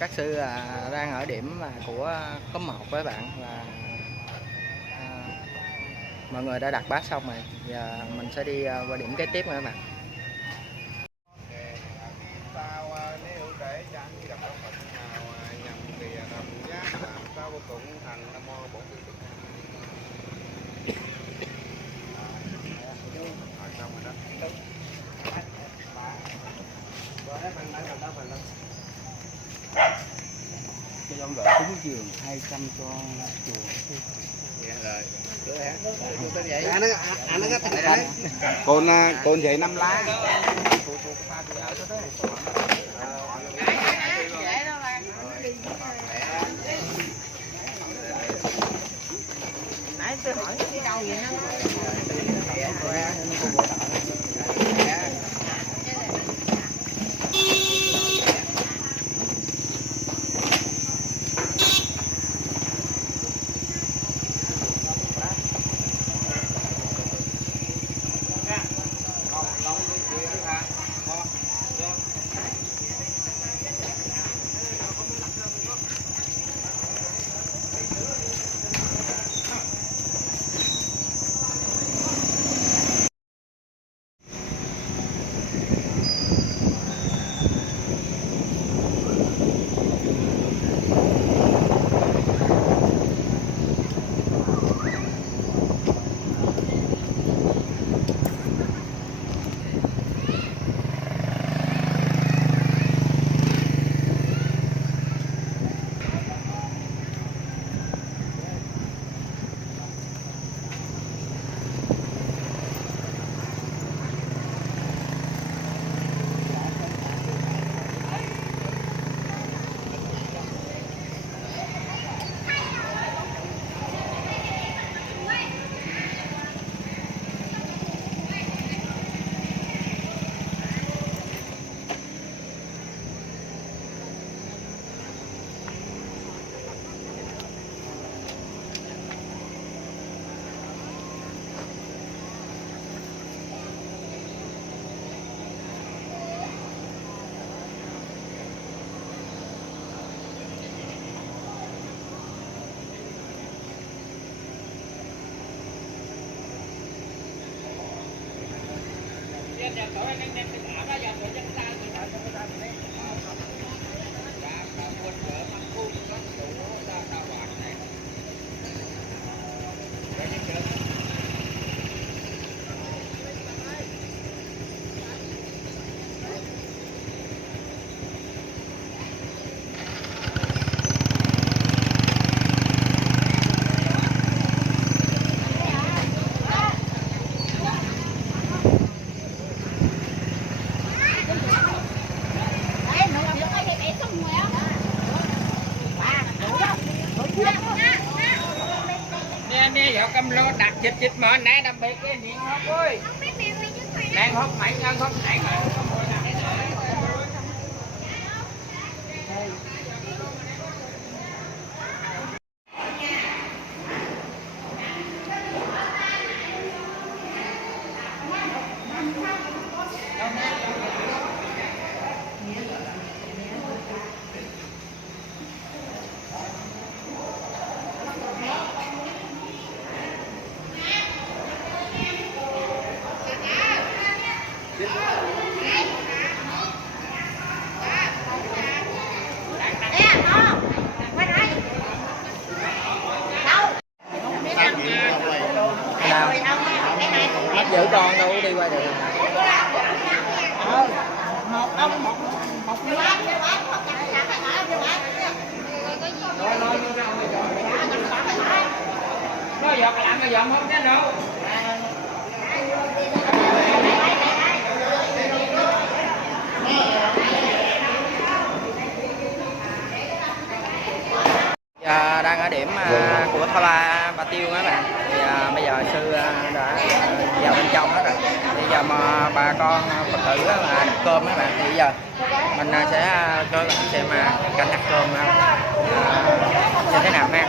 Các sư đang ở điểm của khóm 1 với bạn, và mọi người đã đặt bát xong rồi, giờ mình sẽ đi qua điểm kế tiếp nữa các bạn. Cái ông gọi cúng dường 200 cho chùa. Con dậy 5 lá. Nãy tôi hỏi đi đâu vậy nó đâm lo đặt chích chích mà nè đâm biệt cái miệng hốc ơi đang hốc mày nhân hốc này mà nào bắt giữ con đâu có đi qua được. Một ông một người nó giọt lặng mà giọt không cái đâu. Giờ đang ở điểm của Tha Ba Tiêu các bạn. Thì bây giờ sư đã vào bên trong hết rồi. Bây giờ mà bà con Phật tử là đặt cơm các bạn. Thì bây giờ mình sẽ cho các bạn xem cảnh đặt cơm như thế nào ha.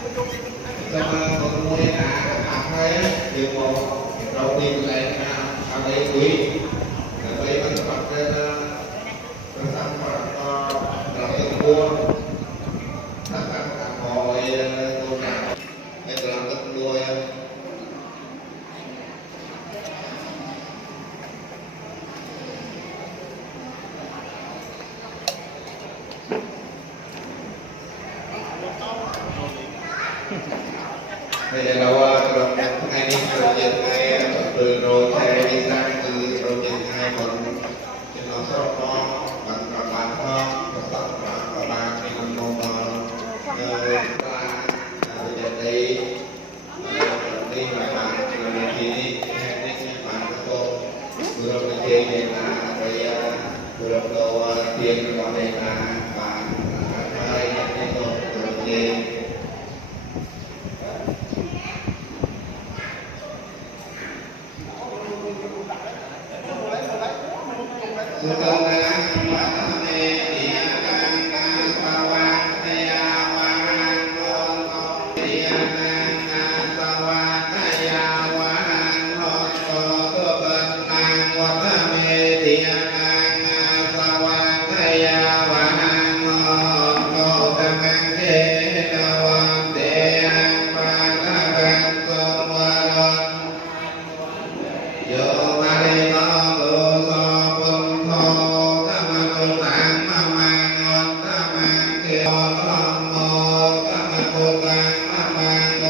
Sama pengemudi apa ya dia mau roti lain ada duit tapi kan pakai bersama roti buah takkan kamu ya tuh ya dalam kedua ya bây giờ đâu trong hai đi project hai từ rồi theo đi sang từ project hai phần thì nó sẽ có bạn có và bạn thì làm một rồi bây giờ đi đi vài bạn rồi mình chỉ đi hai đi bạn có tô vừa rồi chơi này là rồi vừa rồi đầu tiên gọi đây là bạn hai đi tô rồi chơi Hãy subscribe cho kênh Ghiền Mì Gõ để không bỏ lỡ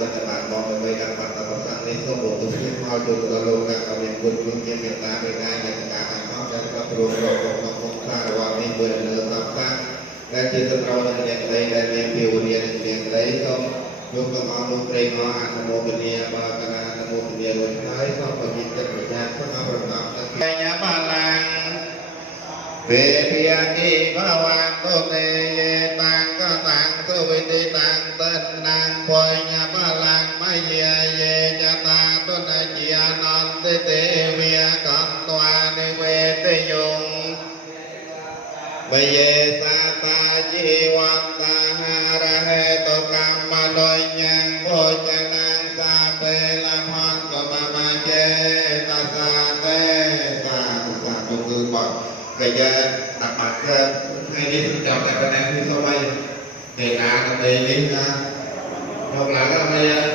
ก็จะมาบอกไปการปัตตาสังในสมบูรณ์ทุกที่เข้าจุดตะลุกกับเป็นบุญบุญเกี่ยวกับตาไปได้ในการทำข้าวจะรับรวมรวมของของข้าระหว่างนี้เบื่อเนื้อสับข้างและจิตเราในเรียนใดในเรียนผิวเรียนใดก็ยกกำลังลงเรงออันโมเป็นเนียบาคณะโมเป็นเนียวันท้ายต้องประมิตรจะประจักษ์ต้องเอาประดับตั้งแต่ยาบาลังเปียกีพระวันโตเตเยตังก็ตังสุวิติตังเต้นนางปอยยาบาลังไม่เยเยจตาตุนเจียนนเตเตเวียกันตัวในเวทยงมเยสาตาจีวันตาหาระเหตุกรรมโดยยังโพจนังสาเปละพันก็มาเจตสาเตสาธุคือบอกก็จะตักบาตรก็ให้นี้ถึงจับแต่คะแนนที่เข้าไปเด็กอากันเลยนี่นะยกหลังกันเลย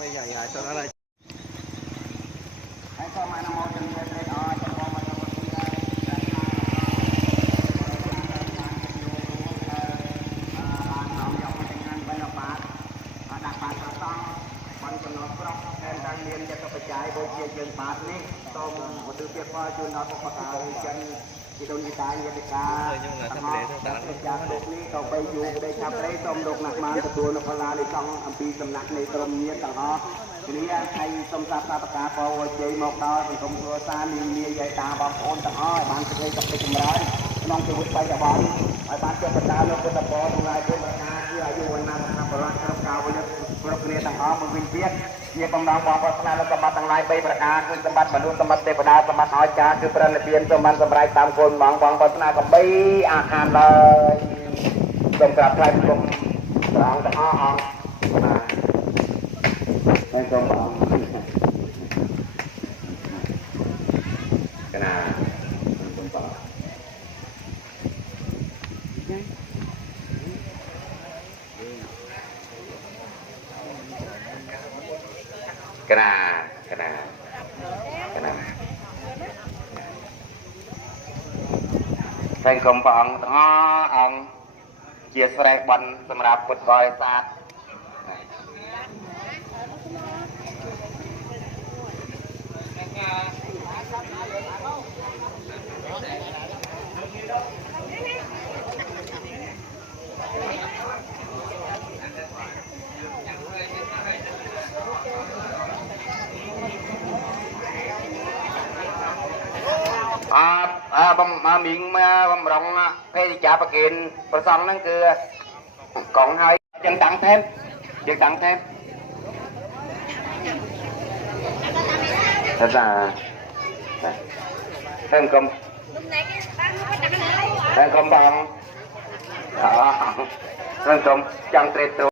quay dài dài cho nó lên. Chị đông chị ta như thế cảจากโลกนี้ต่อไปอยู่ได้ทำได้ต้มดอกหนักมาตัวนักพลาในช่องอัมพีสำนักในตรงนี้ต่างหากทีนี้ใครสมศักดิ์ประกาศพอวันเจมอกดาวเป็นกรมตัวซาลีเมียใหญ่ตาบางคนต่างหากบางเคยกับไปจำร้ายน้องจะวิ่งไปกับบอลไปบ้านเจ้าประดาโลกตะปอทุกรายเป็นประกาศที่อายุวันนั้นนะครับประวัติศาสตร์เก่าวันนี้กรมเรียนต่างหากมันวิ่งเพี้ยนเนี่ยกำลังบอกว่าสนาสมบัติต่างหลายไปประกาศคือสมบัติบรรลุสมบัติเทวดาสมบัติอาจารย์คือประเนียนสมบัติสมบัติตามคนมองศาสนากับใบอาหารเลยตรงกับใครตรงรองต่างหากไม่ตรงรองขนาดตรงต่อขนาดthành công bằng ông chia sẻ bắnสำหรับกดบริษัทบำมิงมาบำรองให้จ่าประกินประสองนั่นคือกองให้ยังตังthêm thật là thêm công bằng thêm công chẳng tuyệt đối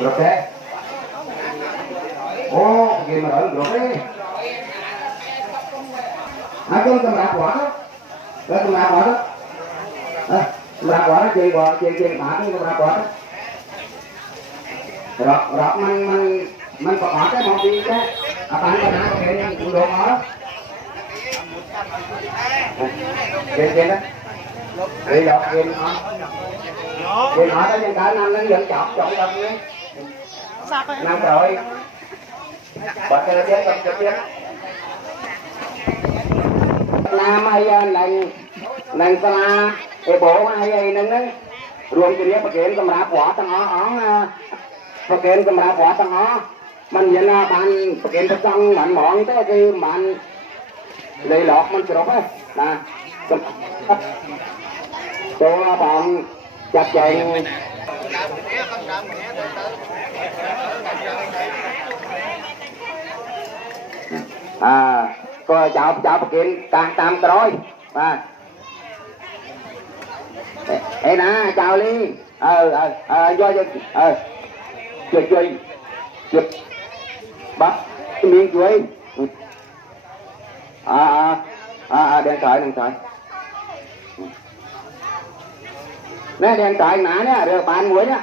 được đấy. Ô, gì mà đợi được đấy. Có tầm lạc quả đó. Có tầm lạc quả đó. Lạc quả đó chị bò, chị bả cái tầm lạc quả đó. Rồi, mình có quả cái màu gì chứ. Bạn có nãy có kể cũng được hả? Chị đó. Đi dọc kìm hả? Kìm hả đó nhưng cả năm nó vẫn chọc tâm nhé. Năm rồi. Bật cái tiếng tâm trực tiếp. Nam hay lần xa cái bộ hay nâng nâng. Rùm cái đĩa bà kiện cầm rạp quả tăng ỏ ประเคนสำหรับหัวตั้งหอมันยันบ้านประเคนประจังมันมองแต่คือมันเลยหลอกมันจะหลอกไหมนะตัวบองจัดแจงก็chàoประเคนตามกระโดยê nè chào ly do chuột bắt miếng chuối đèn sợi nè đèn sợi nã nè được bàn muối nè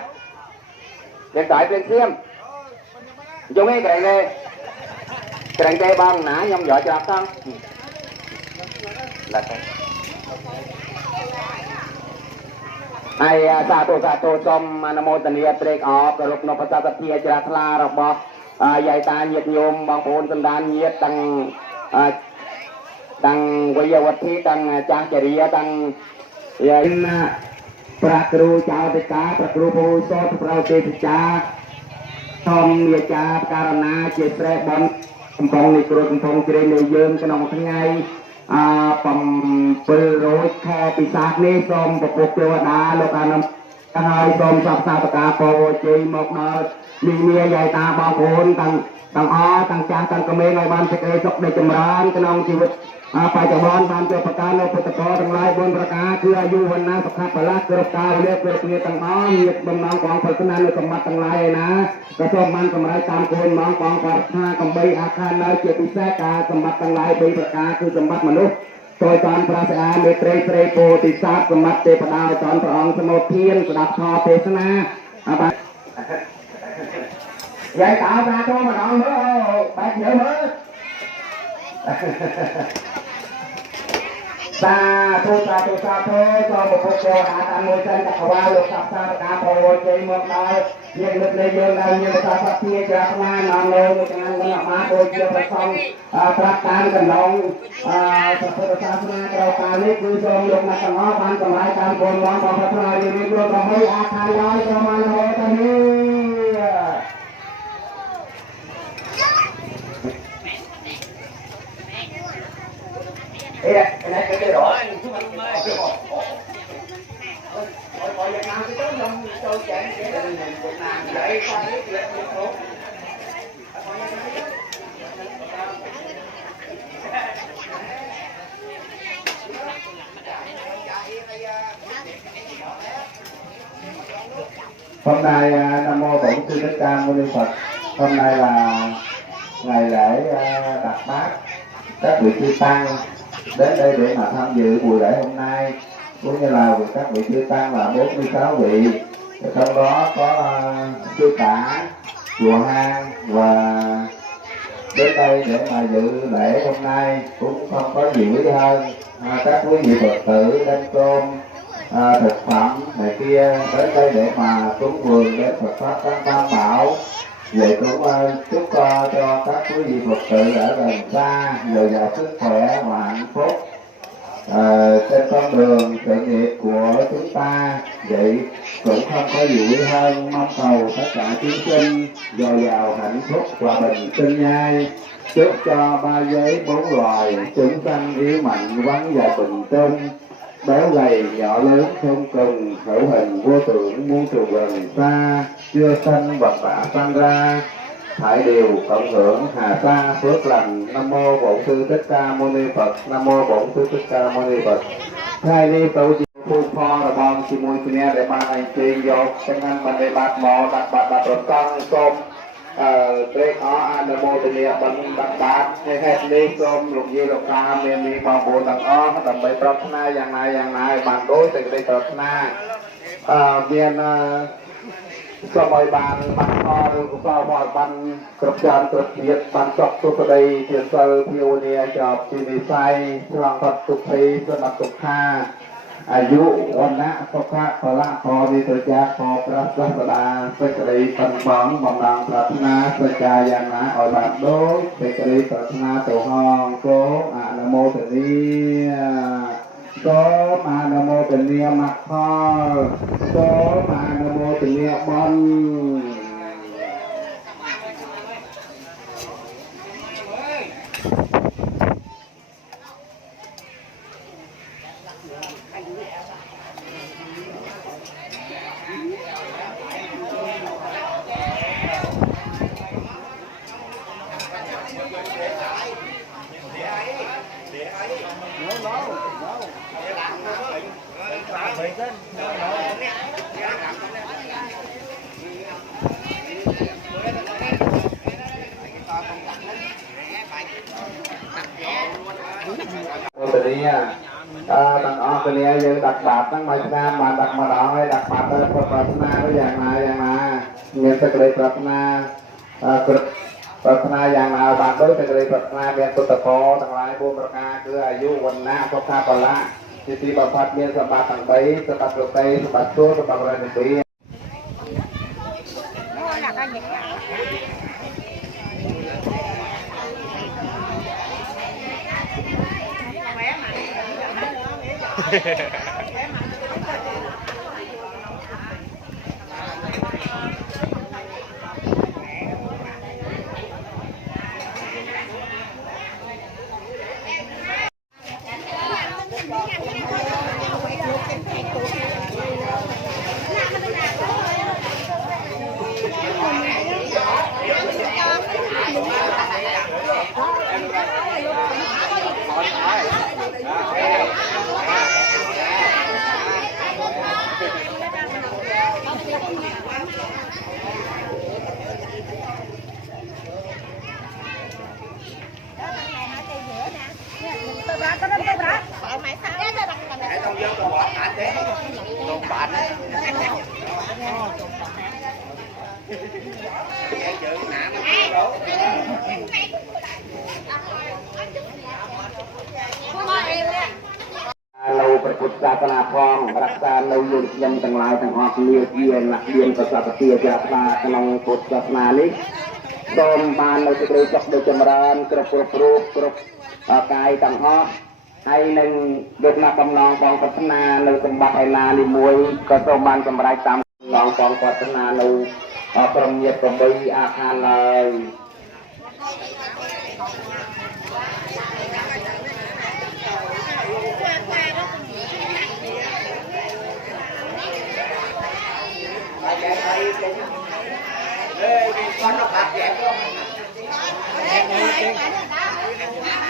đèn sợi bên xiêm chúng ấy cái cây băng nã nhom vợ cho xong là ai sa tô som nam mô tần niệm trek ọp rồi lục nộp sa tập thiê chả thla rồi bỏ dạy ta nhiệt nhôm bằng phun sân đan nhiệt tăng quay giờ vật thi tăng trang chè ria tăng in prakru chào tất cả prakru phù so prau tê cha thom nhiệt cha karana chia sẻ bon công này kêu công trên nơi dương cái nòng tháng ngày phẩm bự rồi khe bị sát ní xôm một cuộc tiêu đá lúc anh hai xôm sắp sao tất cả phô chi một nơi mía dày ta bao phun tăng o tăng cha tăng cầm ngày ban sẽ cây sọc để chầm rán cái nòng chịu phải cho bon ban choประการโลภตโกทั้งหลายบนประการคืออายุวันนะสุขภาพกระกาเรียกเรียกตั้งอ้อมเหยียบบำนองของผลนั้นสมบัติทั้งหลายนะกระทบมันกำไรตามคนมองของปรัชญากำใบอาคารเลยเกี่ยวกับแท้การสมบัติทั้งหลายเป็นประการคือสมบัติมนุษย์โดยตอนพระเจ้าเมตรัยเตรโพติสัตสมบัติเทพดาตอนพระองค์สมุทเทียนสดับทอเทศนายายtạo ra cho mà nó nữa bác nhớ mới sa thu cho một cuộc đời hạ tạm ngôi chân chặt hoa lục sắp sa cả phôi chơi một đời nhưng lực lấy dương đây nhưng sa sắp chia cho hoa nòng lôi một ngàn con ngọc má tôi chưa phải xong trắc tan cần lòng sắp sửa sa na cầu ca lý cứ dòng lục mặt tầng ó ban tầng lại tam cồn mong còn phát ra như những luôn còn mấy ác hai lối cho mà nó ta đi cái đó Việt Nam cái đó không tôi chạy cái Việt Nam để qua nước lên luôn hôm nay Nam mô Bổn Sư Thích Ca Mâu Ni Phật. Hôm nay là ngày lễ Đặt Bát, các vị chư tăng đến đây để mà tham dự buổi lễ hôm nay, cũng như là các vị chư tăng là 46 vị, trong đó có sư cả chùa Hang và đến đây để mà dự lễ hôm nay cũng không có nhiều hơn các quý vị Phật tử đem cơm thực phẩm này kia đến đây để mà cúng dường đến Phật pháp tăng tam bảo. Vậy cũng chúc cho các quý vị Phật tử ở gần xa dồi dào sức khỏe và hạnh phúc trên con đường sự nghiệp của chúng ta. Vậy cũng không có gì hơn mong cầu tất cả chúng sinh dồi dào hạnh phúc và bình sinh nhai. Chúc cho ba giới bốn loài chúng sanh yếu mạnh vắng và bình trung, béo gầy nhỏ lớn không cùng, hữu hình vô tưởng muôn trù gần xa, chưa sanh vật vả sanh ra, thải điều cộng hưởng hà sa phước lành. Nam mô Bổn Sư Thích Ca Mâu Ni Phật. Nam mô Bổn Sư Thích Ca Mâu Ni Phật. Hai đi tổ chức phu pho là bon si mui si ne để ban hành tiền vô cái ngăn ban để bát mò đặt rồi con tôm tre có nam mô tịnh niệm ban đặt bát hay hết đi tôm lục di lục ca miền mi bao bồ tầng ó tầm bảy prasna dạng này bàn đối từ đây prasna miền cho mọi bạn ho cũng cho mọi bạn cực tràn cực thiệt bạn chọc tu đây thiền sơ thiêu nia chọc chi ni sai hoàng Phật tục thi cho mặt tục thaอายุวันนะสุขะพละพอวิสุทธิยาพอพระสัสดาสักรีปันบังบังดังปรารถนาสัจจายานะอ่อยบาดโดยสักรีปรารถนาตัวห้องโกอะนะโมตนีโกมานะโมตนีมัคคอโกมานะโมตนีบอน ទាំងអស់គ្នាយើងដាក់បាតហ្នឹងមួយឆ្នាំបានដាក់ម្ដងហើយដាក់បាតទៅប្រាថ្នាទៅយ៉ាងណាមានសេចក្តីប្រាថ្នាគ្រប់ប្រាថ្នាយ៉ាងណាបានដូចសេចក្តីប្រាថ្នាមានពុទ្ធពរទាំងឡាយ4ប្រការគឺអាយុវណ្ណៈសុខៈបលៈជាទីបំផុតមានសម្បត្តិទាំង3សម្បត្តិប្រតិសម្បត្តិជួរសម្បត្តិរនិទីเราประพุทธศาสนาพร้อมรักษาเราอยู่ยังต่างหลายต่างออกเรียนเรียนหลักเรียนภาษาปฏิบัติรักษาขนมพุทธศาสนานี้โดมบานเราจะได้จบโดยจำรานกระปุกรูปกระกายต่างหอกให้หนึ่งยกหน้ากำลังกองพัฒนาเราสมบัติไอนาลิมวยก็โดมบานสมรายตามกองพัฒนาเราปรมเยียบปรมบีอาคารเลย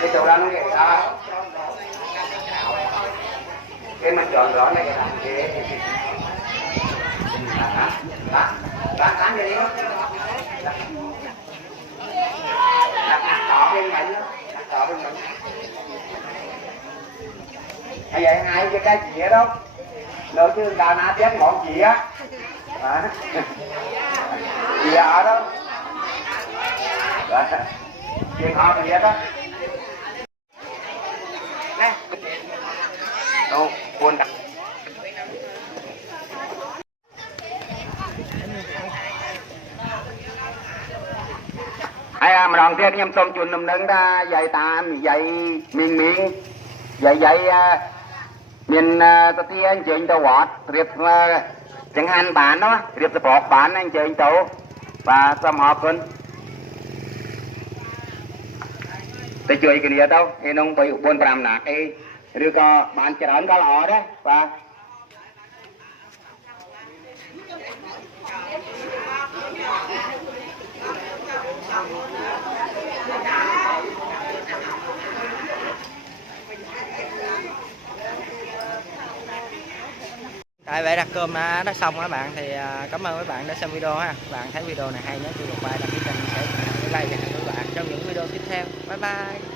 cái chỗ đó nó vậy đó cái mình chọn rõ này cái thằng kia bán đi đặt tỏ bên mình đặt tỏ bên mình hay vậy hai cái chĩa đó nữa chứ đào na chết bọn chị á chị ở đó chuyện họ thì vậy đó nè đâu buồn đặt ai mà đoàn kia nhâm tôm chuồn nằm đứng ra dạy tam dạy miên dạy miền tây thiên anh chơi tàu vọt riệp chẳng hạn bán đó riệp tập bọt bán anh chơi tàu và xâm họp luôn tôi chơi cái gì đâu thì nông bị buôn làm nạt đi đưa co bán chợ ấn cá lò đấy và Tại vậy đặt cơm đã xong các bạn thì cảm ơn các bạn đã xem video ha. Các bạn thấy video này hay nhớ cho một like đăng ký kênh, share, like và hẹn gặp lại các bạn trong những video tiếp theo. Bye bye.